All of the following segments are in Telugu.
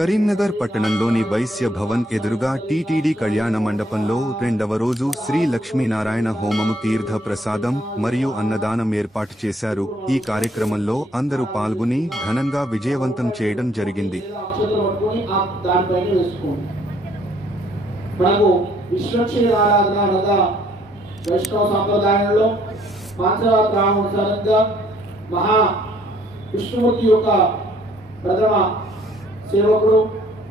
కరీంనగర్ పట్టణంలోని వైశ్య భవన్ ఎదురుగా టీటీడీ కళ్యాణ మండపంలో రెండవ రోజు శ్రీ లక్ష్మీనారాయణ హోమము తీర్థ ప్రసాదం మరియు అన్నదానం ఏర్పాటు చేశారు. ఈ కార్యక్రమంలో అందరూ పాల్గొని ఘనంగా విజయవంతం చేయడం జరిగింది. విష్ణుమూర్తి యొక్క ప్రథమ సేవకుడు,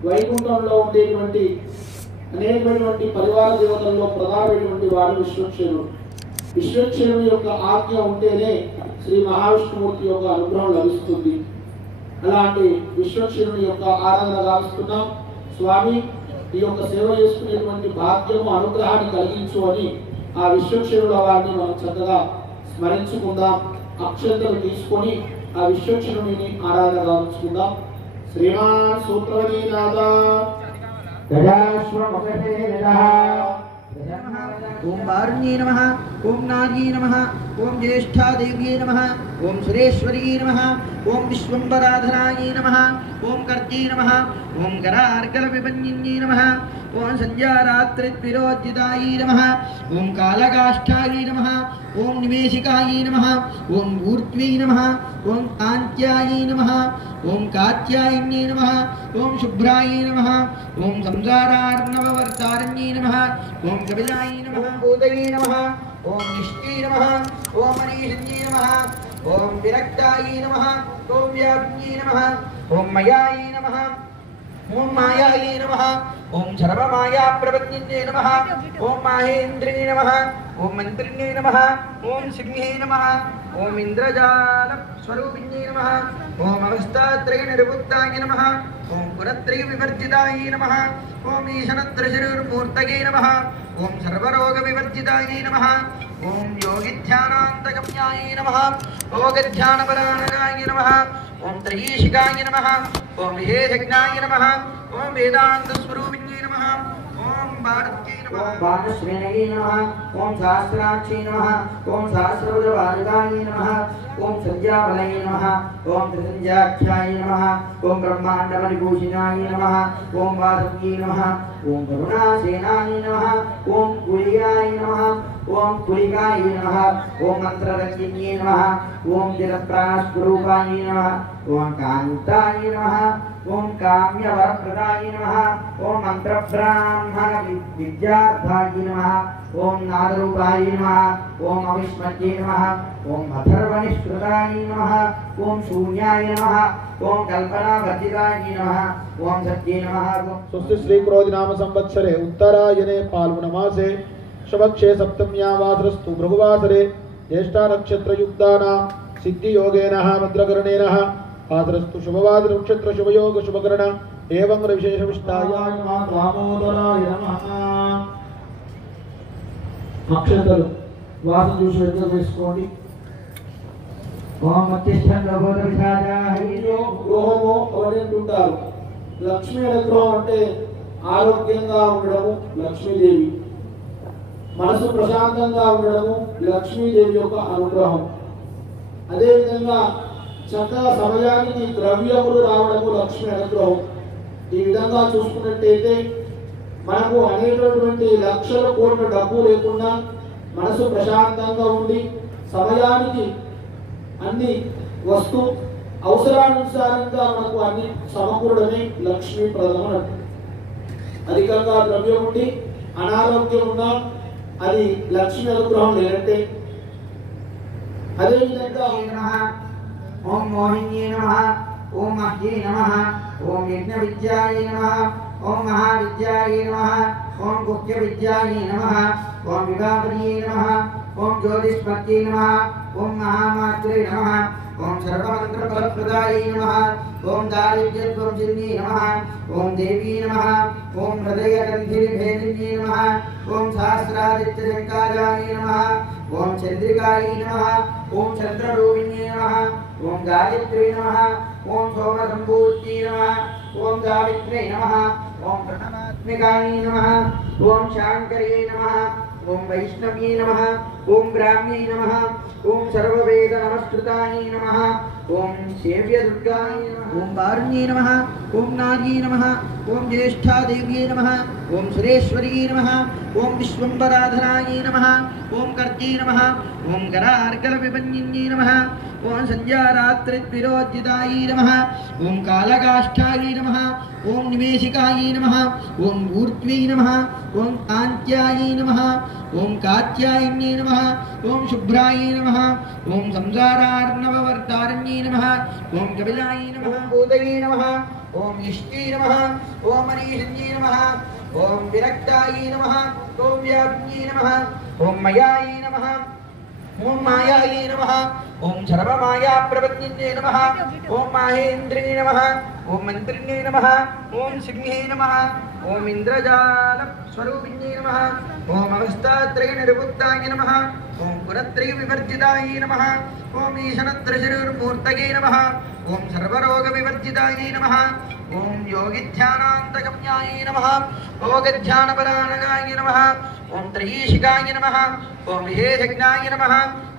వైకుంఠంలో ఉండేటువంటి అనేకమైనటువంటి పరివార దేవతల్లో ప్రధానమైనటువంటి వాడు విశ్వక్షేణుడు. విశ్వక్షేణుడి యొక్క ఆజ్ఞ ఉంటేనే శ్రీ మహావిష్ణుమూర్తి యొక్క అనుగ్రహం లభిస్తుంది. అలాంటి విశ్వక్షేణుడి యొక్క ఆరాధన గావిస్తున్నాం. స్వామి, ఈ యొక్క సేవ చేసుకునేటువంటి భాగ్యము అనుగ్రహాన్ని కలిగించు అని ఆ విశ్వక్షేణుల వారిని మనం చక్కగా స్మరించుకుందాం. అక్షంతలు తీసుకొని ఆ విశ్వక్షేణుడిని ఆరాధన గావించుకుందాం. శ్రీమాన్ సూత్రవదీనాథ ओम वारुण्ये नमः, ओम नार्ये नमः, ओम ज्येष्ठादेव्ये नमः, ओम सुरेश्वर्ये नमः, ओम विश्वम्बराधनाये नमः, ओम कर्जे नमः, ओम करार्कलविभञ्जिन्ये नमः, ओम संध्यारात्रिविरोचिताये नमः, ओम कालकाष्ठाये नमः, ओम निमेशिकाये नमः, ओम ऊर्ध्वे नमः, ओम कान्त्याये नमः, ओम कात्यायन्ये नमः, ओम शुभ्राये नमः, ओम संसारार्णववर्तारण्ये नमः, ओम कपिलाये नमः, ओम भूतये नमः, ओम निष्ठे नमः, ओम मनीषिन्ये नमः, ओम विरक्ताये नमः, ओम व्यापिन्ये नमः, ओम मयाये नमः, ओम मायाये नमः, ओम सर्वमाया प्रपत्न्ये नमः, ओम माहेन्द्रिणे नमः, ओम मंत्रिणे नमः, ओम सिंहे नमः, ओम इंद्रजाल स्वरूपिण्ये नमः, ओम अवस्थात्रय निरुक्ताय नमः, ओम पुरत्रय विवर्जिताय नमः, ओम ईशनत्रशिरूर्मूर्तये नमः, ओम सर्वरोग विवर्जिताय नमः, ओम योगिध्यानान्तगम्याय नमः, योगध्यानपरायणाय नमः, ओम त्रयीशिकाय नमः, ओम विशेषज्ञाय नमः, ओम वेदान्तस्वरूपिण्ये नमः, ओम भारत्यै नमः, ओम भानुश्रेणये नमः, ओम सहस्राक्षै नमः, ओम सहस्रवदबालकाय नमः, ओम संध्याबलये नमः, ओम त्रिसंध्याख्याय नमः, ओम ब्रह्माण्डमणिभूषणाय नमः, ओम वासव्ये नमः, ओम करुणासेनाय नमः, ओम कुलिकाय नमः, ओम कुलिकाय नमः, ओम मंत्ररञ्जिन्ये नमः, ओम जलप्राणस्वरूपाय नमः, ओम कान्ताय नमः, ओम काम्यवरप्रदाय नमः, ओम मंत्रब्राह्मण विद्यार्थाय नमः, ओम नादरूपाय नमः, ओम अविष्मत्ये नमः, ओम अथर्वनिष्कृताय नमः, ओम शून्याय नमः, ओम कल्पनावर्जिताय नमः, ओम सत्ये नमः। स्वस्ति श्री क्रोधि नाम संवत्सरे उत्तरायणे फाल्गुन मासे शवक्षे सप्तम्यां वासरस्तु भृगुवासरे ज्येष्ठा नक्षत्रयुक्तानां सिद्धियोगेन भद्रकरणेन आदरस्तु शुभवाद नक्षत्र शुभयोग शुभकरण एवं विशेष विष्टाय नमः दामोदराय नमः। अक्षतలు వాసన చూసి వెంటనే చేసుకోండి. ఓం మత్స్యం లభోద విషాజాహైలో గృహము అవలంటుంటారు. లక్ష్మీ అనుగ్రహం అంటే ఆరోగ్యంగా ఉండడము లక్ష్మీదేవి, మనసు ప్రశాంతంగా ఉండడము లక్ష్మీదేవి యొక్క అనుగ్రహం. అదేవిధంగా చక్కగా సమయానికి ద్రవ్యములు రావడము లక్ష్మీ అనుగ్రహం. ఈ విధంగా చూసుకున్నట్టయితే మనకు అనేకటువంటి లక్షల కోట్ల డబ్బు లేకుండా మనసు ప్రశాంతంగా ఉండి సమయానికి అన్ని వస్తు అవసరానుసారంగా మనకు అన్ని సమకూరడమే లక్ష్మీ ప్రదం. అధికంగా ద్రవ్యం ఉండి అనారోగ్యం ఉన్నా అది లక్ష్మీ అనుగ్రహం లేదంటే. అదేవిధంగా ओम मोहिन्ये नमः, ओम मह्ये नमः, ओम यज्ञ विद्याय नमः, ओम महाविद्याय नमः, ओम गुह्य विद्याय नमः, ओम विभावर्ये नमः, ओम ज्योतिष्मत्ये नमः, ओम महामात्रे नमः, ओम सर्वमंत्रफलप्रदाय नमः, ओम दारिद्र्यध्वंसिन्ये नमः, ओम देवी नमः, ओम हृदयगन्धिनिभेदिन्ये नमः, ओम सहस्रादित्यजङ्काजाय नमः, ओम चंद्रिकाय नमः, ओम चंद्ररूपिण्ये नमः, ओम गायत्री नमः, ओम सोमसंभूत्यै नमः, ओम गावित्रे नमः, ओम प्रणवात्मिकाय नमः, ओम शांकरे नमः, ओम वैष्णव्ये नमः, ओम ब्राह्म्ये नमः, ओम सर्ववेद नमस्कृताय नमः, ఓం సేవ్య దుర్గాయ నమః ఓం వారుణ్యై నమః ఓం నార్యై నమః ఓం జ్యేష్ఠాదేవ్యై నమః ఓం సురేశ్వర్యై నమః ఓం విశ్వంబరాధరాయ నమః ఓం కర్జై నమః ఓం గరార్గల విభంజిన్యై నమః ఓం సంధ్యారాత్రిద్విరోజ్జితాయ నమః ఓం కాళకాష్ఠాయ నమః ఓం నివేశికాయ నమః ఓం ఊర్ధ్వై నమః ఓం కాంత్యాయ నమః ఓం కాత్యాయన్యై నమః ఓం శుభ్రాయ నమః ఓం సంసారార్ణవవర్తారణ్యై నమః ఓం కపిలాయ నమః ఓం భూతయే నమః ఓం ఇష్ట్యై నమః ఓం మనీషన్యై నమః ఓం విరక్తాయ నమః ఓం వ్యాప్న్యై నమః ఓం మయాయ నమః ఓం మాయాయ నమః ఓం సర్వమాయా ప్రపత్న్యై నమః ఓం మాహేంద్రిణే నమః ఓం మంత్రిణే నమః ఓం సింహే నమః ఓం ఇంద్రజాల స్వరూపిణ్యై నమః ఓం అవస్థాత్రయ నిరుక్తాయ నమః ఓం కులత్రయ వివర్జితాయ నమః ఓం ఈశనత్రశిరుర్మూర్తయే నమః ఓం సర్వరోగ వివర్జితాయ నమః ఓం యోగిధ్యానాంతగమ్యాయ నమః యోగధ్యానపరాయణాయ నమః ఓం త్రయీశికాయ నమః ఓం విశేషజ్ఞాయ నమః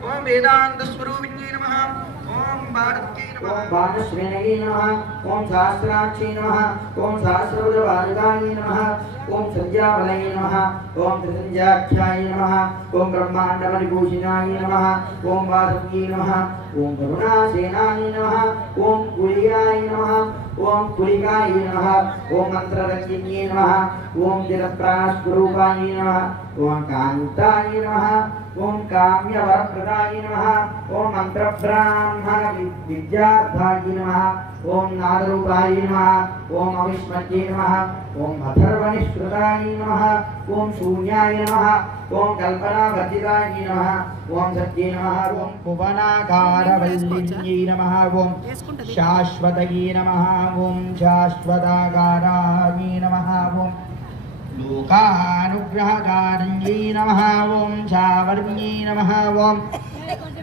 ఓం వేదాంతస్వరూపిణ్యై నమః ఓం భారత్యై నమః ఓం భానుశ్రేణయే నమః ఓం శాస్త్రాక్షై నమః ఓం శాస్త్రవదవారకాయ నమః ఓం సంధ్యావలయే నమః ఓం త్రిసంధ్యాఖ్యాయ నమః ఓం బ్రహ్మాండమణిభూషణాయ నమః ఓం వాసవ్యై నమః ఓం కరుణాసేనాయ నమః ఓం కులియాయ నమః ఓం కులికాయ నమః ఓం మంత్రరంజిన్యై నమః ఓం జలప్రాణస్వరూపాయ నమః ఓం కాంతాయ నమః ఓం కామ్యవరప్రదాయ నమః ఓం మంత్రబ్రాహ్మణ విద్యార్థాయ నమః ఓం నాదరూపాయ నమః ఓం అవిష్మత్యై నమః ఓం అథర్వనిష్కృతాయ నమః ఓం శూన్యాయ నమః ఓం కల్పనావర్జితాయ నమః ఓం సత్యై నమః ఓం భువనాకారవల్లిన్యై నమః ఓం శాశ్వతయే నమః ఓం శాశ్వతాకారాయ నమః ఓం లోకానుగ్రహకారణ్యై నమః ఓం చావర్ణ్యై నమః ఓం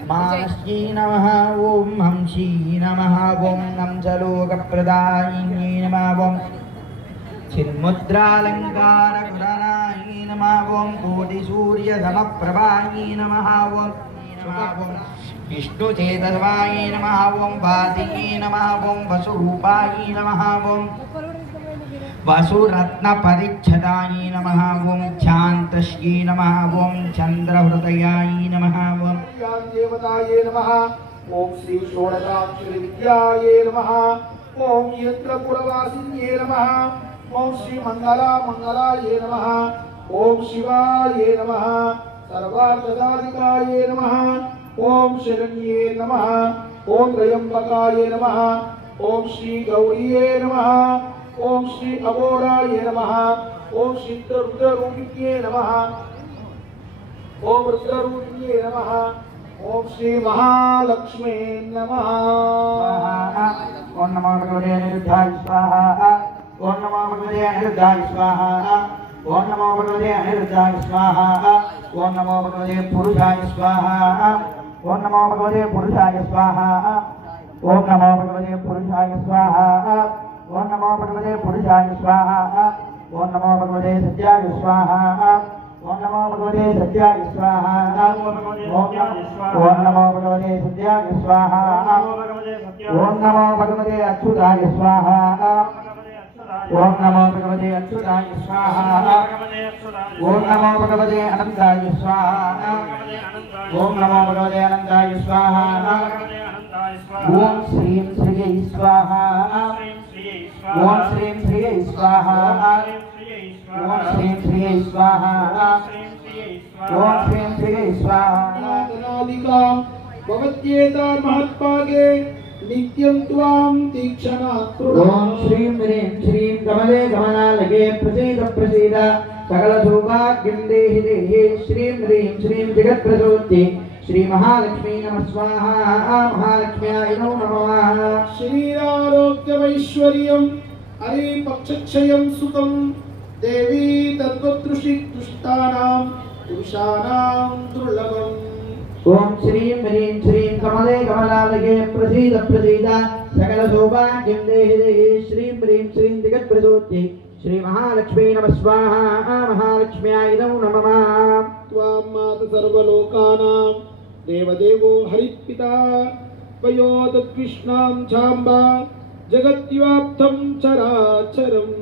మానస్యై నమః ఓం హంసీ నమః ఓం హంసలోకప్రదాయిన్యై నమః ఓం చిన్ముద్రాలంకారకులనాయ నమః ఓం కోటిసూర్యసమప్రభాయ నమః ఓం విష్ణుచేతసాయ నమః ఓం వాదియే నమః ఓం వసురూపాయ నమః ఓం వసురత్నపరిచ్ఛదాయ నమః ఓం ఛాంతశ్యై నమః ఓం చంద్రహృదయాయ నమః ఓం దేవతాయే నమః ఓం శ్రీ షోడశాక్షరి విద్యాయే నమః ఓం యంత్రపురవాసిన్యే నమః ఓం శ్రీ మంగళాయే నమః ఓం శివాయే నమః సర్వార్థదాధికాయే నమః ఓం శరణ్యే నమః ఓం త్రయంబకాయే నమః ఓం శ్రీ గౌరీయే నమః ఓం శ్రీ అఘోరాయే నమః ఓం శ్రీ రుద్రరూపిణ్యే నమః ఓం రుద్రరూపిణ్యే నమః ఓం శ్రీ మహాలక్ష్మే నమః ఓం నమో భగవతే అనిరుద్ధాయ స్వాహా ఓం నమో భగవతే అనిరుద్ధాయ స్వాహా ఓం నమో భగవతే అనిరుద్ధాయ స్వాహా ఓం నమో భగవతే పురుషాయ స్వాహా ఓం నమో భగవతే పురుషాయ స్వాహా ఓం నమో భగవతే పురుషాయ స్వాహా ఓం నమో భగవతే పురుషాయ స్వాహా ఓం నమో భగవతే సత్యాయ స్వాహా ఓం నమో భగవతే సత్యాయ స్వాహా ఓం నమో భగవతే సత్యాయ స్వాహా ఓం నమో భగవతే అచ్యుతాయ స్వాహా ఓం నమో భగవతే అచ్యుతాయ స్వాహా ఓం నమో భగవతే అనంతాయ స్వాహా ఓం నమో భగవతే అనంతాయ స్వాహా ఓం శ్రీం శ్రీయై స్వాహా ఓం శ్రీం శ్రీయై స్వాహా ఓం శ్రీం శ్రీయై స్వాహా ఓం శ్రీం శ్రీయై స్వాహా భగవత్యేతాన్ మహత్పాగే నిత్యం త్వాం తీక్షణాతృ ఓం శ్రీం హ్రీం శ్రీం కమలే కమలాలకే ప్రసీద ప్రసీద సకల సౌభాగ్యం దేహి దేహి శ్రీం హ్రీం శ్రీం జగత్ప్రసూతి శ్రీ మహాలక్ష్మీ నమః స్వాహా మహాలక్ష్మ్యాయ నమః శ్రీరారోగ్యమైశ్వర్యం హరి పక్షక్షయం సుతం దేవీ తత్వదృష్టి దుష్టానాం పురుషానాం దుర్లభం ఓం శ్రీం హ్రీం శ్రీం కమలే కమలాలకే ప్రసీద ప్రసీద సకల సౌభాగ్యం దేహి దేహి శ్రీం హ్రీం శ్రీం జగత్ప్రసూతి శ్రీ మహాలక్ష్మీ నమః స్వాహా మహాలక్ష్మ్యాయ నమః త్వాం మాత సర్వలోకానాం దేవదేవో హరిపితా वयोदकृष्णां छाम्बा जगद्व्याप्तं चराचरम्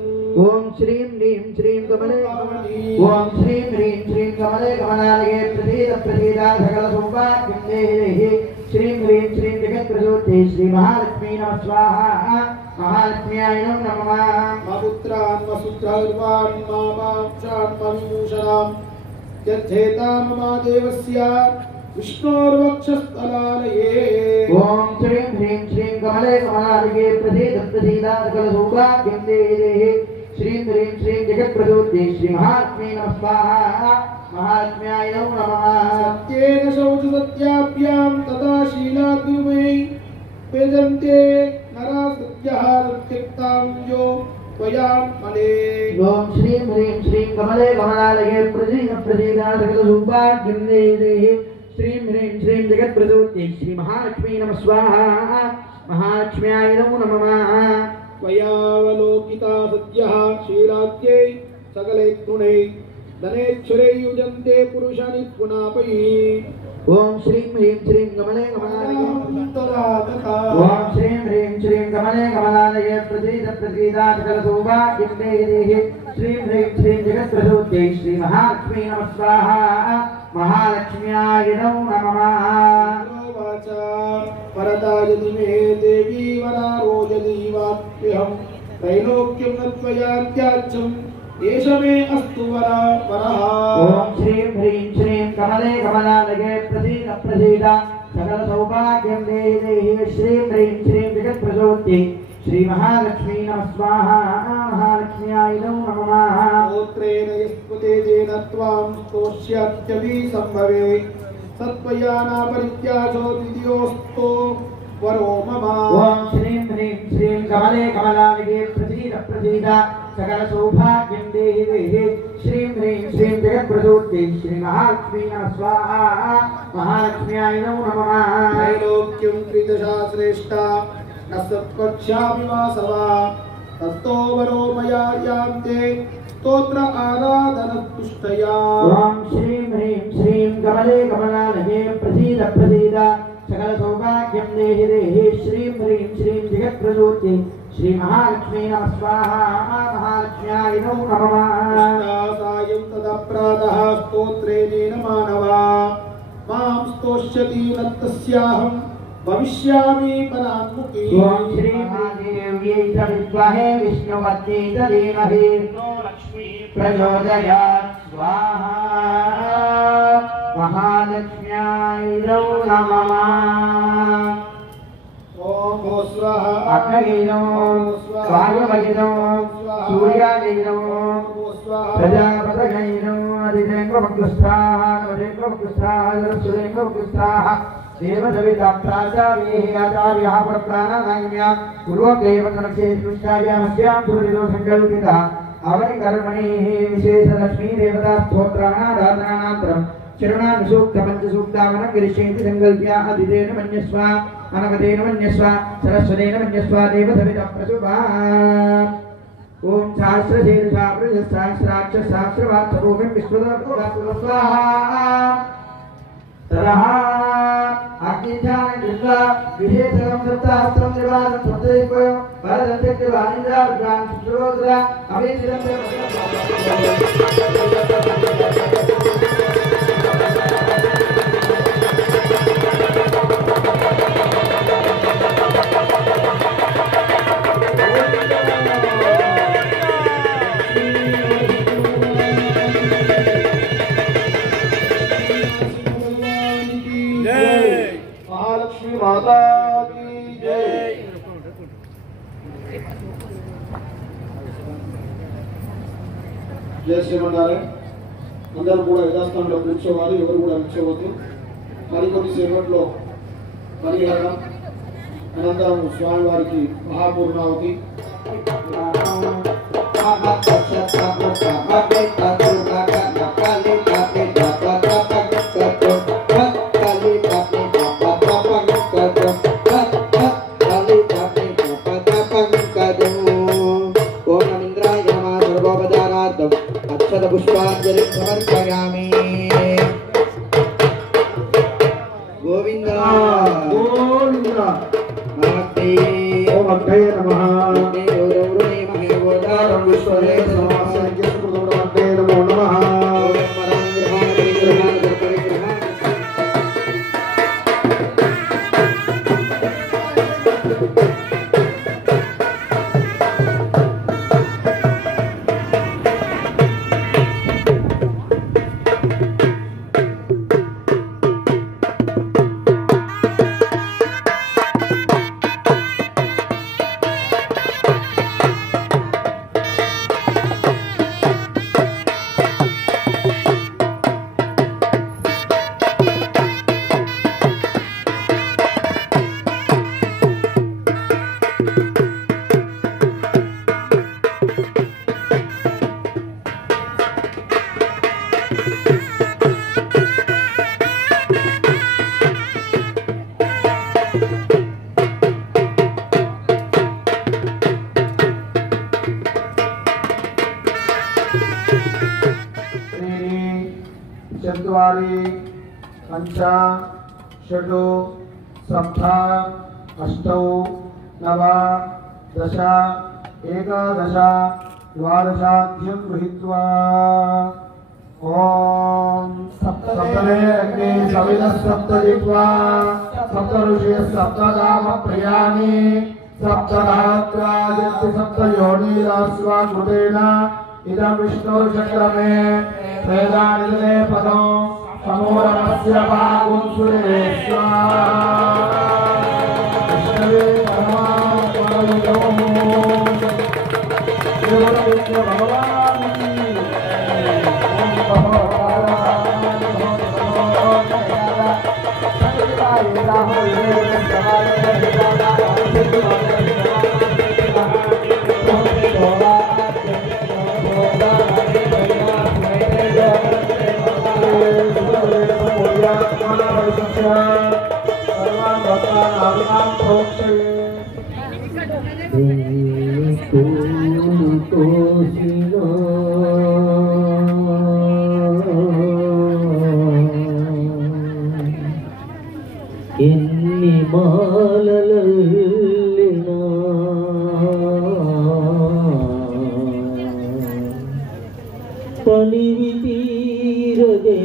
ओम श्रीं ह्रीं श्रीं कमले ओम श्रीं ह्रीं श्रीं कमले कमलालये प्रसीद प्रसीदा सकल सौभाग्यं देहि श्रीं ह्रीं श्रीं जगत्प्रसूते श्री महालक्ष्मी नमः स्वाहा महालक्ष्म्याय नमः मपुत्रान् वसुत्रान् मामाक्षान् विभूषणां यद्धेता मम देवस्य विष्णोर्वक्षस्थलालये ओम श्रीं ह्रीं श्रीं कमले कमलालये प्रसीद प्रसीदा सकल सौभाग्यं देहि श्रीं ह्रीं श्रीं जगत्प्रसूते श्री महालक्ष्मी नमः स्वाहा महालक्ष्म्याय नमः सत्येन शौचसत्याभ्यां तथा शीलाग्निमयी वेदन्ते नरा सत्यः त्यक्तां यो त्वया मले ओम श्रीं ह्रीं श्रीं कमले कमलालये प्रसीद प्रसीदा सकल सौभाग्यं देहि श्रीं ह्रीं श्रीं जगत्प्रसूते श्री महालक्ष्मी नमः स्वाहा महालक्ष्म्याय नमः त्वयावलोकिता सद्यः शीलाद्यै सकले गुणै धनेश्वरे युजन्ते पुरुषाणि पुनापयि ओम श्रीं ह्रीं श्रीं कमले कमलालये ओम श्रीं ह्रीं श्रीं कमले कमलालये प्रसीद प्रसीदा सकल सौभाग्यं देहि श्रीं ह्रीं श्रीं जगत्प्रसूते श्री महालक्ष्मी नमः स्वाहा महालक्ष्म्याय नमः परदा यदि मे देवी वरारो यदि वाप्यहं त्रैलोक्यं न त्वया त्याज्यम् एष मे अस्तु वरा वरः ओम श्रीं ह्रीं श्रीं कमले कमलालये प्रसीद प्रसीदा सकल सौभाग्यं देहि श्रीं ह्रीं श्रीं जगत्प्रसूते श्री महालक्ष्मी नमः स्वाहा महालक्ष्म्याय नमः स्तोत्रेण यस्पते तेन त्वां स्तोष्यत्यपि सम्भवे सत्त्वया न परित्याजो द्वितीयोऽस्तो वरो मम ओम श्रीं ह्रीं श्रीं कमले कमलालये प्रसीद प्रसीदा सकल सौभाग्यं देहि श्रीं ह्रीं श्रीं जगत्प्रसूते श्री महालक्ष्मी नमः स्वाहा महालक्ष्म्याय नमः त्रैलोक्यं त्रिदशा श्रेष्ठा न सत्पक्ष्यामि वासवा तत्तो वरो मया यान्ते स्तोत्र आराधनतुष्टया ओम श्रीं ह्रीं श्रीं कमले कमलालये प्रसीद प्रसीदा सकल सौभाग्यं देहि श्रीं ह्रीं श्रीं जगत्प्रसूते श्री महालक्ष्मी नमः स्वाहा महालक्ष्म्याय नमः सायं तदा प्रातः स्तोत्रेण मानवा मां स्तोष्यति न तस्याहं भविष्यामि परान्मुखी ओम श्रीं महादेव्यै च विद्महे विष्णुपत्न्यै च धीमहि प्रचोदयात् स्वाहा महालक्ष्म्याय नमः ओम भो स्वाहा अग्नये नमः वायुमये नमः सूर्याय नमः प्रजापतये नमः अधिदेन्द्रमग्रस्थाः नवदेन्द्रमग्रस्थाः सरस्वतीन्द्रमग्रस्थाः देवसविता प्राचार्यैः आचार्यः परप्राणानाम्या पूर्वदेवतनक्षे सृष्टायामस्यां सुरदिनो सङ्कल्पितः अवनिकर्मणिः विशेषलक्ष्मीदेवता स्तोत्राणाराधनानन्तरं शरणानुसूक्तपञ्चसूक्तावनं करिष्येति सङ्कल्प्य अधिदेन मन्यस्व अनवदेन मन्यस्व सरस्वतेन मन्यस्व देवसविता प्रसुभा ओम सहस्रशीर्षा सहस्राक्ष सहस्रवात् सर्वं विश्वदात्मस्वाहा तरः अग्निध्यान कृत्वा विशेषं सप्ताहस्त्रं निर्वाणं सप्तैको वरदन्ते वाणिन्द्रा ज्ञान सुरोद्रा अभिचिरं महालक्ष्मी माता की जय। जय శ్రీమన్నారాయణ అందరూ కూడా యథాస్థానంలో కూర్చోవాలి, ఎవరు కూడా కూర్చోవద్దు. మరికొన్ని సేపట్లో పరిహారం అనంతరం స్వామివారికి మహాపూర్ణావతి. पुष्पांजलि समर्पयामि गोविंद गोविंद ब्रह्मणे नमः विश्वरे ब्रह्मणे नमो नमः चत्वारि पंच षट् सप्त अष्टौ नव दश एकादश द्वादशाद्यं गृहीत्वा ॐ सप्तमे अग्ने सवितः सप्तजित्वा सप्तऋषयः सप्तकामप्रियाणि सप्तरात्रादित्य सप्तयोनिरास्वा कृतेन इदं विष्णुचक्रमे वेदानिले पदं समूरणस्य भागं सुरेश्वर विष्णवे परमात्मनो देवदेव भगवान की ఎన్ని మాలలల్లినా పనివి తీరదేలనే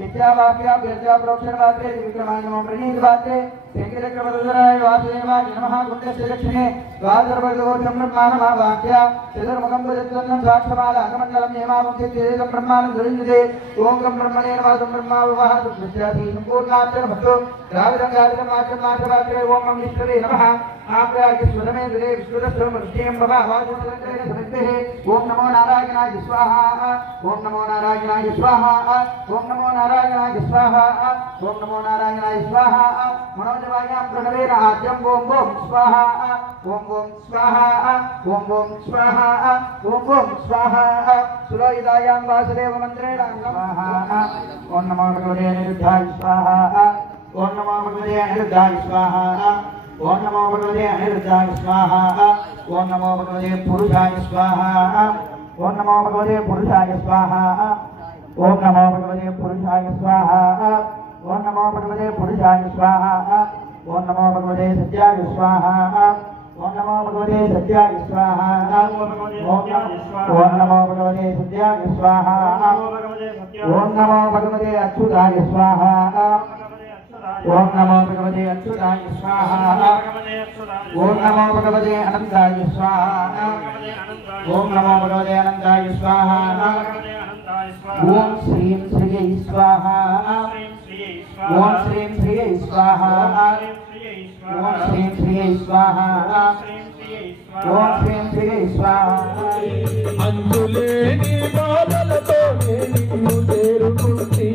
विद्यावाक्या विद्याप्रोक्षणवाक्ये विक्रमाणं प्रणीतवाक्ये वेंकटचक्रवरदराय वासुदेवाय नमः गुण्डस्य द्वादशवर्गोत्तम ब्रह्माण्डमावाक्या चतुर्मुखं भजत्वन्नं साक्षमाला अकमण्डलं हेमावंशेदं ब्रह्माण्डं धुरिञ्जते ओं गं ब्रह्मणे नमः ब्रह्मा वहातु विश्वासी संपूर्णाक्षर भक्तो द्राविडं गाविडं मात्रं मात्रवाक्ये ओं मम विष्णवे नमः आप्याय स्वरमे दुरे विष्णुरस्वरमर्त्यं भव वासुदेवाय समर्पये ओं नमो नारायणाय स्वाहा ओं नमो नारायणाय स्वाहा ओं नमो नारायणाय स्वाहा ओं नमो नारायणाय स्वाहा मनोजवायां प्रणवेन आद्यं ओं ओं स्वाहा ओं ओं स्वाहा ओं ओं स्वाहा ओं ओं स्वाहा सुलोहितायां वासुदेव मन्त्रेण स्वाहा ओं नमो भगवते अनिरुद्धाय स्वाहा ओं नमो भगवते अनिरुद्धाय स्वाहा ओं नमो भगवते अनिरुद्धाय स्वाहा ओं नमो भगवते पुरुषाय स्वाहा ओं नमो भगवते पुरुषाय स्वाहा ओं नमो भगवते पुरुषाय स्वाहा ओं नमो भगवते पुरुषाय स्वाहा ओं नमो भगवते सत्याय स्वाहा ओं नमो भगवते सत्याय स्वाहा ओं नमो भगवते सत्याय स्वाहा ओं नमो भगवते अच्युताय स्वाहा ओं नमो भगवते अच्युताय स्वाहा ओं नमो भगवते अनंताय स्वाहा ओं नमो भगवते अनंताय स्वाहा ओं श्रीं श्रियै स्वाहा ओं श्रीं श्रियै स्वाहा ओं श्रीं श्रियै स्वाहा ओं श्रीं श्रियै स्वाहा అందులేని బాధలతో నేను చేరుకుంటే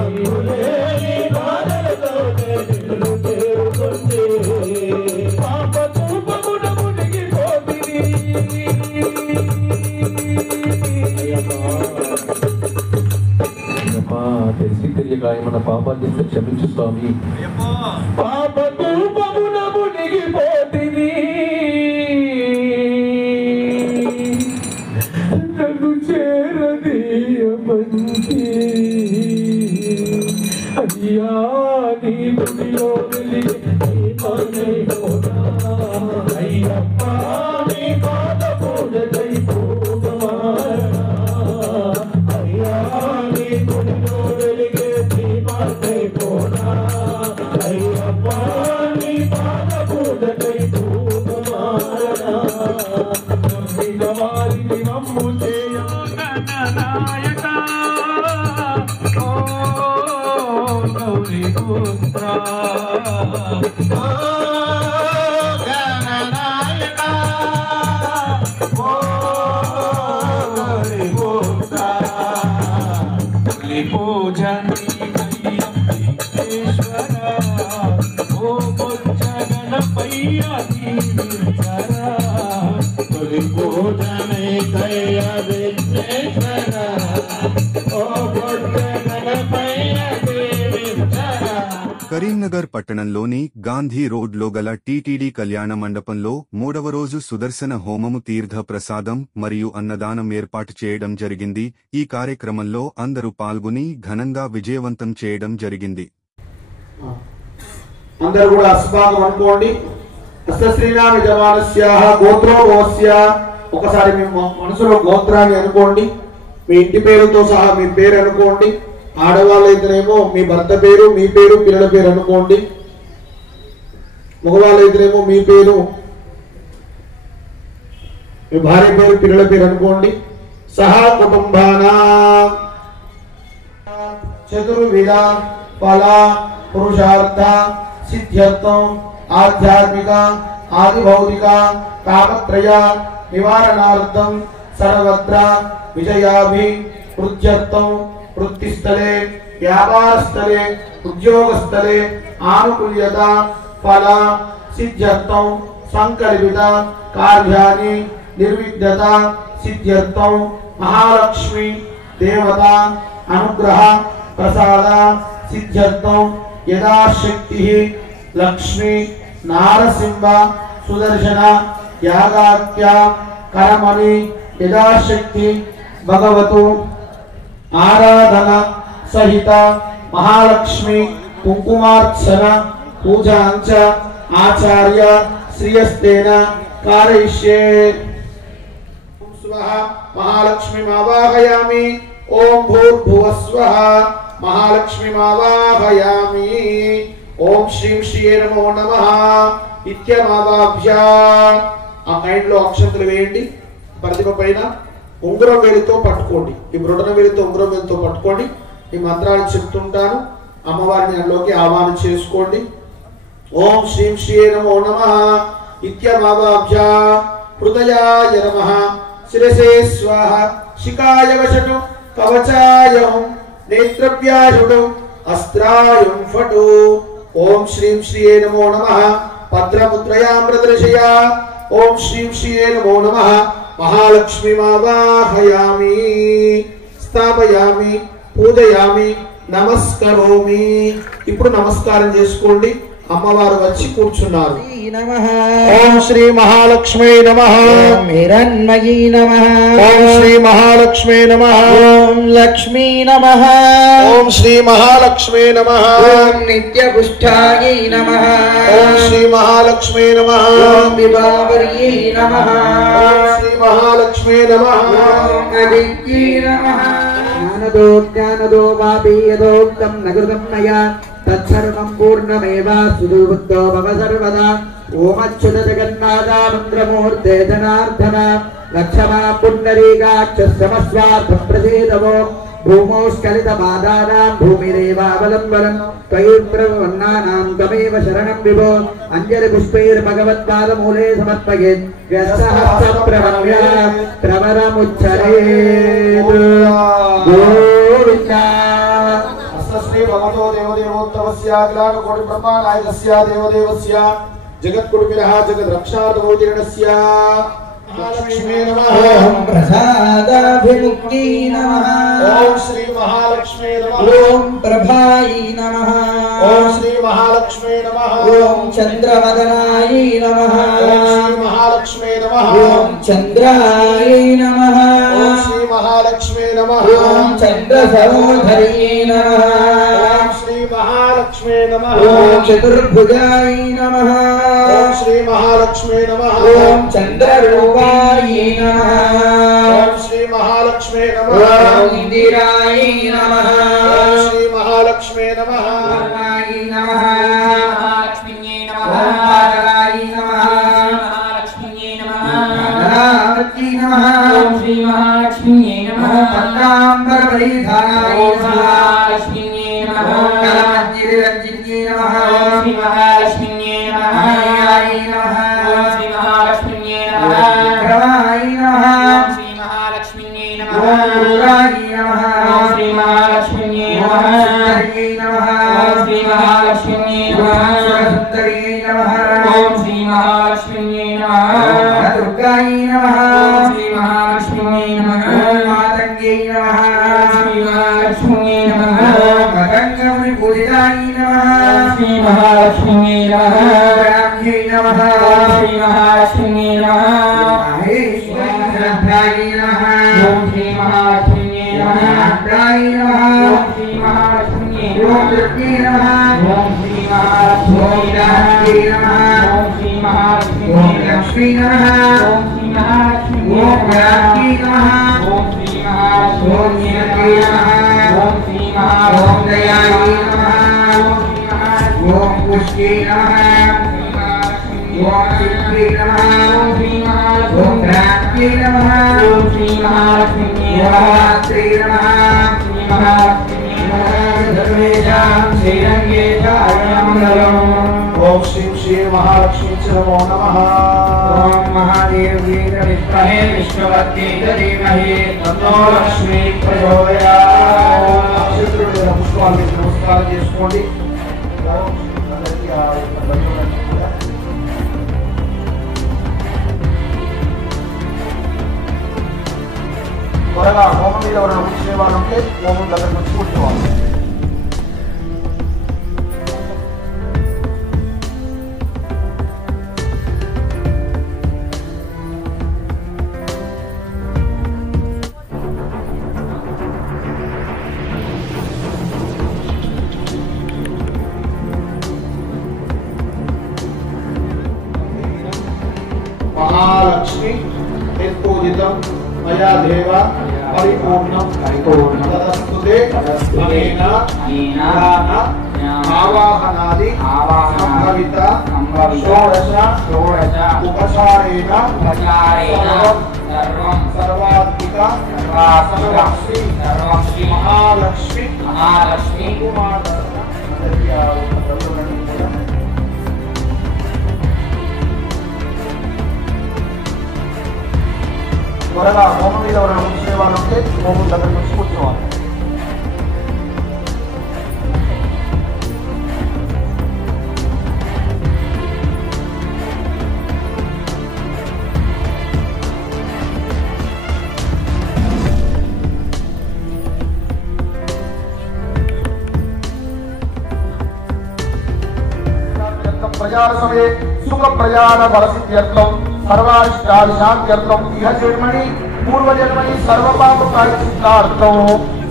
అందులేని బాధలతో నేను చేరుకుంటే పాప కూపమున మునిగిపోతిని తెలిసి తెలియక ఏమన్నా పాపాలు చేస్తే క్షమించు స్వామి పాప కూపమున మునిగిపోతిని నన్ను చేరదీయమంటే అది అయ్యా నీ గుడిలో వెలిగే దీపమైపోనా అయ్యప్ప నీ పాద పూజకైపోనా అయ్యా నీ గుడిలో వెలిగే దీపమైపోనా అయ్యప్ప నీ పాద పూజకైపోనా నమ్మిన వారిని నమ్ము చేయ నాయక గౌరీపుత్ర గణనాయక ఓ గౌరీపుత్ర పూజనీశ్వర ఓ బొజ్జ గణపయ్య దీవించర తొలి పూజనే కయ్య విఘ్నేశ్వర ఓ బొజ్జ గణపయ్య దీవించర. కరీంనగర్ పట్టణంలోని గాంధీ రోడ్లో గల టీటీడీ కళ్యాణ మండపంలో 3వ రోజు సుదర్శన హోమము తీర్థ ప్రసాదం మరియు అన్నదానం ఏర్పాటు చేయడం జరిగింది. ఈ కార్యక్రమంలో అందరూ పాల్గొని ఘనంగా విజయవంతం చేయడం జరిగింది. అందరూ కూడా అస్మాకం అనుకోండి. అష్టశ్రీనామ యజమానస్యాః గోత్రో భవస్య. ఒకసారి మీ మనసులో గోత్రాన్ని అనుకోండి. మీ ఇంటి పేరుతో సహా మీ పేరు అనుకోండి. ఆడవాళ్ళైతేనేమో మీ భర్త పేరు, మీ పేరు, పిల్లల పేరు అనుకోండి. మగవాళ్ళైతేనేమో మీ పేరు, మీ భార్య పేరు, పిల్లల పేరు అనుకోండి. సహా కుటుంబానా చతుర్విధ ఫల పురుషార్థ సిద్ధ్యర్థం ఆధ్యాత్మిక ఆదిభౌతిక కామత్రయ నివారణార్థం సర్వత్ర విజయాభి వృత్త్యర్థం వృత్తిస్థలే వ్యాపారస్థలే ఉద్యోగస్థలే ఆనుకూల్యత ఫల సిద్ధ్యర్థం సంకల్పిత కార్యాన్ని నిర్విఘ్నత సిద్ధ్యర్థం మహాలక్ష్మి దేవత అనుగ్రహ ప్రసాద సిద్ధ్యర్థం యథాశక్తి లక్ష్మి నారసింహ సుదర్శన యాగాఖ్య కరమణి యథాశక్తి భగవతు ఆరాధన సహిత మహాలక్ష్మి కుంకుమార్చన పూజాంచ ఆచార్య శ్రియస్తేన కారయిష్యే. స్వః మహాలక్ష్మీమావాహయామి. ఓం భూర్భువస్వః మహాలక్ష్మీమావాహయామి. ఓం శ్రీం శ్రీయే నమో నమః ఇత్యమావాభ్య. ఆ మైండ్లో అక్షంతలు వేయండి. ప్రతిమ పైన ఉంగరం వేలితో పట్టుకోండి. ఈ బ్రొటన వేలితో ఉంగరం వేలితో పట్టుకోండి. ఈ మంత్రాలు చెప్తుంటాను. అమ్మవారిని అందులోకి ఆహ్వానం చేసుకోండి. ఓం శ్రీం శ్రీయే నమో నమః ఇత్యమావాభ్య. హృదయాయ నమః శిరసే స్వాహ శిఖాయ వశటు కవచాయం నేత్రవ్యాజుడు అస్త్రాయం ఫటు. ఓం శ్రీం శ్రీయే నమో నమః భద్రముద్రయాం ప్రదర్శయ. ఓం శ్రీం శ్రీయే నమో నమః మహాలక్ష్మీమావాహయామి స్థాపయామి పూజయామి నమస్కరోమి. ఇప్పుడు నమస్కారం చేసుకోండి. అమ్మవారు వచ్చి కూర్చున్నారు. ఓం శ్రీ మహాలక్ష్మీ నమః. ఓం హిరణ్మయీ నమః. ఓం శ్రీ మహాలక్ష్మీ నమః. ఓం లక్ష్మీ నమః. ఓం శ్రీ మహాలక్ష్మీ నమః. ఓం నిత్యపుష్టాయై నమః. ఓం శ్రీ మహాలక్ష్మీ నమః. ఓం విభావర్యై నమః. ఓం శ్రీ మహాలక్ష్మీ నమః. ఓం అదిత్యై నమః. జ్ఞానదో వాపి యదోక్తం నకృతం మయా తత్సర్వం పూర్ణమేవ సుదుబుద్ధో భవ సర్వదా. ఓం అచ్యుత జగన్నాథ మంత్రమూర్తే జనార్దన లక్ష్మణ పుండరీకాక్ష సమస్వార్థ ప్రసేదవో భూమౌ స్ఖలిత బాధానాం భూమిరేవావలంబనం త్వయి ప్రపన్నానాం త్వమేవ శరణం విభో. అంజలి పుష్పైర్భగవత్పాదమూలే సమర్పయేత్. వ్యసహస్త ప్రవమ్య ప్రవరముచ్చరేత్. గోవిందా. శ్రీ భగవతో దేవదేవోత్తమస్య అఖిలాండ కోటి బ్రహ్మాండాయకస్య దేవదేవస్య జగద్గురువిరః జగద్రక్షార్థమోచరణస్య లక్ష్మీ నమః. ఓం ప్రసాదాభిముక్తి నమః. ఓం శ్రీ మహాలక్ష్మీ నమః. ఓం ప్రభాయై నమః. ఓం శ్రీ మహాలక్ష్మీ నమః. ఓం చంద్రవదనాయై నమః. ఓం శ్రీ మహాలక్ష్మీ నమః. ఓం చంద్రాయై నమః. ఓం శ్రీ మహాలక్ష్మీ నమః. ఓం చంద్రసహోదర్యై నమః. ఓం శ్రీ महालक्ष्मे नमः ओम चतुर्भुजाय नमः ओम श्री महालक्ष्मे नमः ओम चंद्ररूपाय नमः ओम श्री महालक्ष्मे नमः ओम इंदिराय नमः ओम श्री महालक्ष्मे नमः ओमाय नमः महालक्ष्मीये नमः ओम पादराय नमः महालक्ष्मीये नमः नारायणी नमः ओम श्री महालक्ष्मीये नमः पट्टांबर परिधानाय महालक्ष्मीये नमः ओम कलमंजिरंजिन्ये नमः ओम श्री महालक्ष्मीये नमः आय नमः ओम श्री महालक्ष्मीये नमः ग्रहाय नमः ओम श्री महालक्ष्मीये नमः ओम दुर्गाय नमः ओम श्री महालक्ष्मीये नमः सुंदर्यै नमः ओम श्री महालक्ष्मीये नमः सुंदर्यै नमः ओम श्री महालक्ष्मीये नमः दुर्गाय नमः ओम श्री महालक्ष्मीये नमः ओम मातंग्यै नमः ओम श्री महालक्ष्मीये नमः ओम मतंगमुनिपूजिताय नमः ओम श्री महालक्ष्मीये नमः ब्रह्म्यै नमः ओम श्री महालक्ष्मीये नमः महेश्वराय नमः ओम श्री महालक्ष्मीये नमः अग्राय नमः ओम श्री महालक्ष्मीये ओम दुर्गे नमः ओम श्री महालक्ष्मीये नमः ओम श्री महालक्ष्मीये ओम लक्ष्मी नमः ओम श्री महालक्ष्मीये ओम गायत्री नमः ओम श्री महालक्ष्मीये नमः ओम श्री महालक्ष्मीये ओम दयायै नमः ओम श्री महालक्ष्मीये ओम पुष्टे नमः ओम सिद्धे नमः ओम श्री महालक्ष्मीये ओम क्रांते नमः ओम श्री महालक्ष्मीये महात्रे नमः श्री महालक्ष्मीये सर्वेषां श्रीरङ्गेशायमङ्गलम् ओम श्री श्री महालक्ष्मी नमो नमः ओम महादेव विष्णवे विष्णुवत्ते धीमहि तन्नो लक्ष्मी प्रचोदयात् చిత్రుడు పుష్పాలు నమస్కారం చేసుకోండి త్వరగా హోమం మీద ఎవరైనా కూర్చునే వాళ్ళు ఉంటే హోమం దగ్గరకు వచ్చి కూర్చోవాలి महालक्ष्मी निर्पूजितं मया देव परिपूर्णं तदस्तुते अनेन ज्ञान आवाहनादि संभवित षोडश उपचारेण सर्वात्मिक सर्वश्री महालक्ष्मी कुमार త్వరగా హోమం మీద ఎవరైనా కూర్చునే వాళ్ళు ఉంటే హోమం దగ్గరకు వచ్చి కూర్చోవాలి प्रजासमये सुख प्रजान बलसिद्ध्यर्थं सर्वारिष्टादिशान्त्यर्थं इह जन्मनि पूर्वजन्मनि सर्वपापकार्यसिद्धार्थं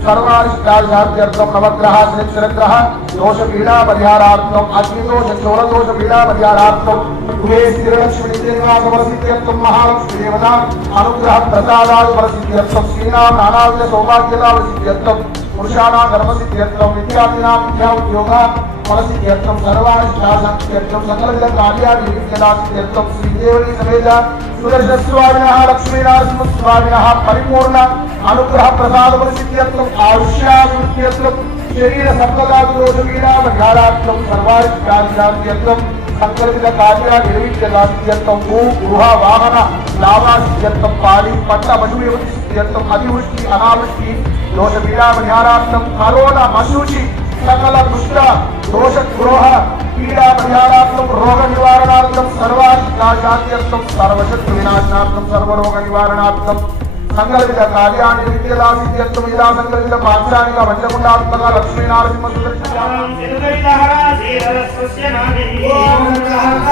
सर्वारिष्टादिशान्त्यर्थं नवग्रहाश्रित्रग्रह दोषपीडा परिहारार्थं अग्निदोष चोरदोष पीडा परिहारार्थं गृहे स्थिरलक्ष्मीनिवासवरसिद्ध्यर्थं महालक्ष्मी देवता अनुग्रह प्रसादादि वरसिद्ध्यर्थं श्रीनाम नानाविध सौभाग्यता वरसिद्ध्यर्थं पुरुषाणां धर्मसिद्ध्यर्थं विद्यार्थिनां विद्याउद्योगा फलसिद्ध्यर्थं सर्वारिष्टादिशान्त्यर्थं सकलविध कार्यादि नित्यदासिद्ध्यर्थं श्रीदेवनी समेत सुदर्शनस्वामिनः लक्ष्मीनारसिंहस्वामिनः परिपूर्ण अनुग्रह प्रसाद वरसिद्ध्यर्थं आयुष्याभिवृद्ध्यर्थं शरीर संपदादिदोषपीडा परिहारार्थं सर्वारिष्टादिशान्त्यर्थं संकल्पित कार्यादि निर्विघ्नदासिद्ध्यर्थं भू गृह वाहन लाभासिद्ध्यर्थं पाली पट्ट पशुविवृद्धिसिद्ध्यर्थं अतिवृष्टि अनावृष्टि दोषपीडा परिहारार्थं करोना मशूचि सकल दुष्ट दोष द्रोह पीडा परिहारार्थं रोग निवारणार्थं सर्वारिष्टादिशान्त्यर्थं सर्वशत्रु विनाशनार्थं सर्वरोग निवारणार्थं संकल्पित कार्याणि नित्यदासिद्ध्यर्थं यदा संकल्पित पाञ्चालिक पंचकुण्डात्मक लक्ष्मीनारसिंह सुदर्शनं ओम नमः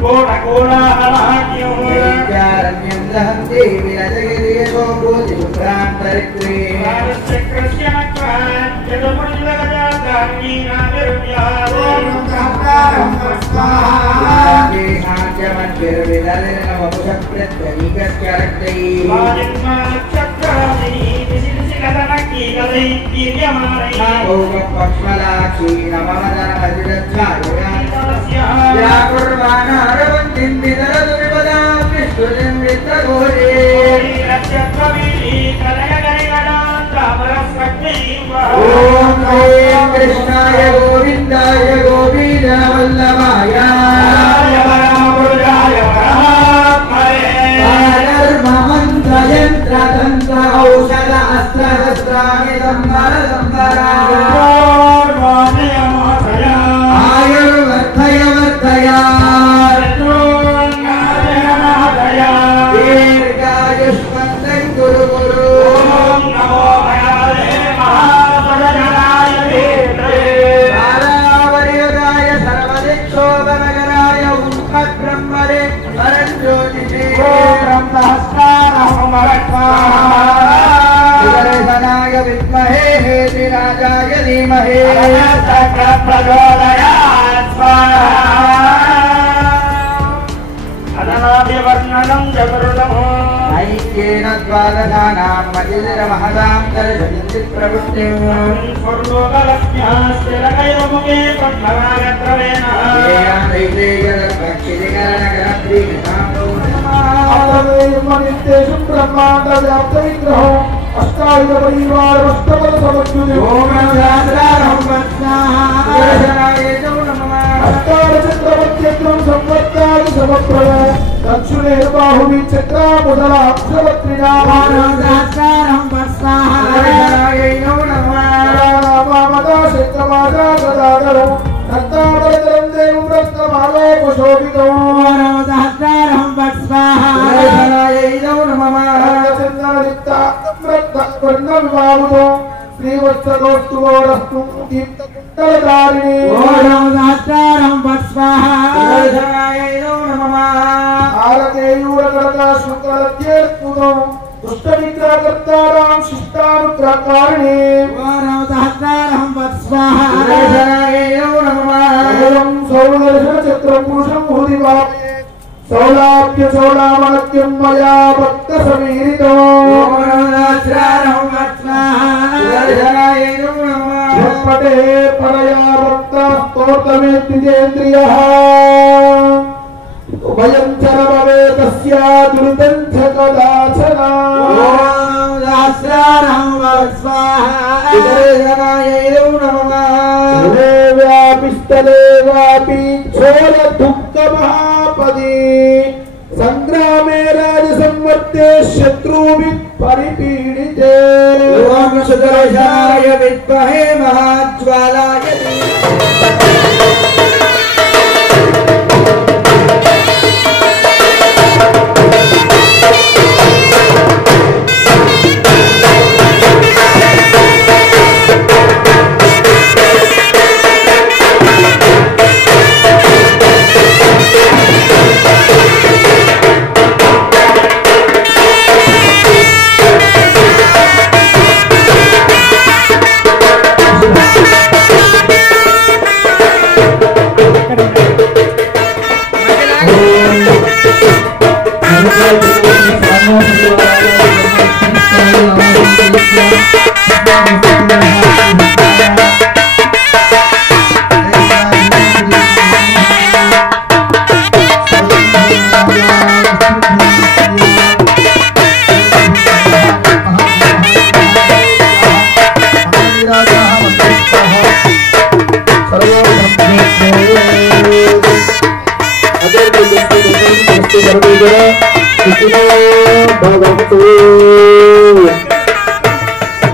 कोट कोलाहल चरित्रे कृष्णाय गोविंदाय गोविंद वल्लभाय मंत्र यंत्र तंत्र औषध अस्त्र शस्त्रामिदं आयुर्वर्धय वर्धय दीर्घायुष्मन्तं कुरु कुरु गणेशाय विद्महे हेतिराजाय धीमहि प्रचोदयात् अदनाभिवर्णनं जगरुतमो ऐक्येन द्वादशानां मतिरमहदां दर्शयन्ति प्रवृत्तिं स्वर्लोकलक्ष्म्यास्तिरकैवमुखे पद्मरागत्रवेण नित्येषु ब्रह्मांड व्याप्त विग्रह अष्टायुध परिवार अष्टबल समन्वित ओम शास्त्रारहं वत्साय अष्टार चक्रवर्त्यं संवत्तादि समप्रय दक्षिणे बाहुवी चक्रा मुदला अक्षवत्रिना शास्त्रारहं वत्साय नमः क्षेत्रमादा गदाधरो दत्तावरदरं देवं रत्नमालोकशोभितो सहस्रारहं वत्साय नमः चन्द्रदित्ताम्रत्वर्णविभावुतो श्रीवत्सगोस्तुगोरस्तु दीप्तकुण्डलधारिणी सहस्रारहं वत्साय नमः आरतेयूरगणका शुक्लद्येर्पुतो दुष्टविग्रहकर्तारां शिष्टानुग्रहकारिणी सहस्रारहं वत्साय नमः एवं सौदर्शनचक्रं पुरुषं हृदि भावये सौलाभ्य सौलामलक्यं मया भक्तसमीरितो सहस्रारहं वत्साय नमः पटे परया भक्तस्तोत्रमे द्विजेन्द्रियः उभयं चरमवे तस्या दुरितं च कदाचन सहस्रारहं वत्साय नमः व्यापिस्तले व्यापी छोर दुःख महापदे संग्रामे राजसंवर्ते शत्रुभिः परिपीडिते ओम सुदर्शनाय विद्महे महाज्वालाय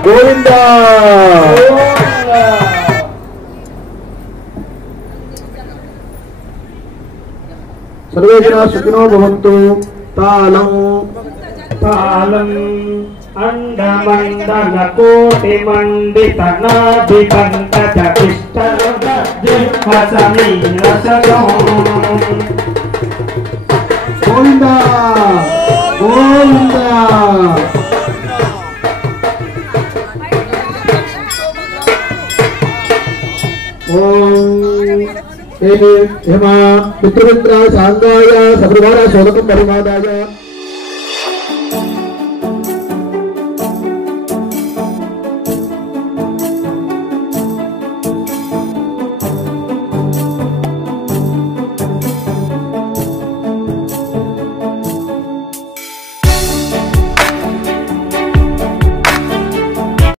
गोविंदा सर्वे जना सुखिनो भवन्तु। तालं तालम् अंडमण्डलकोटिमण्डितनाभिपङ्कजपिष्टसमीरसगो गोविंदा गोविंदा ఓం హేమా పితృమిత్రాయ శాంతాయ సపరివార శోధకం పరిమాదాయ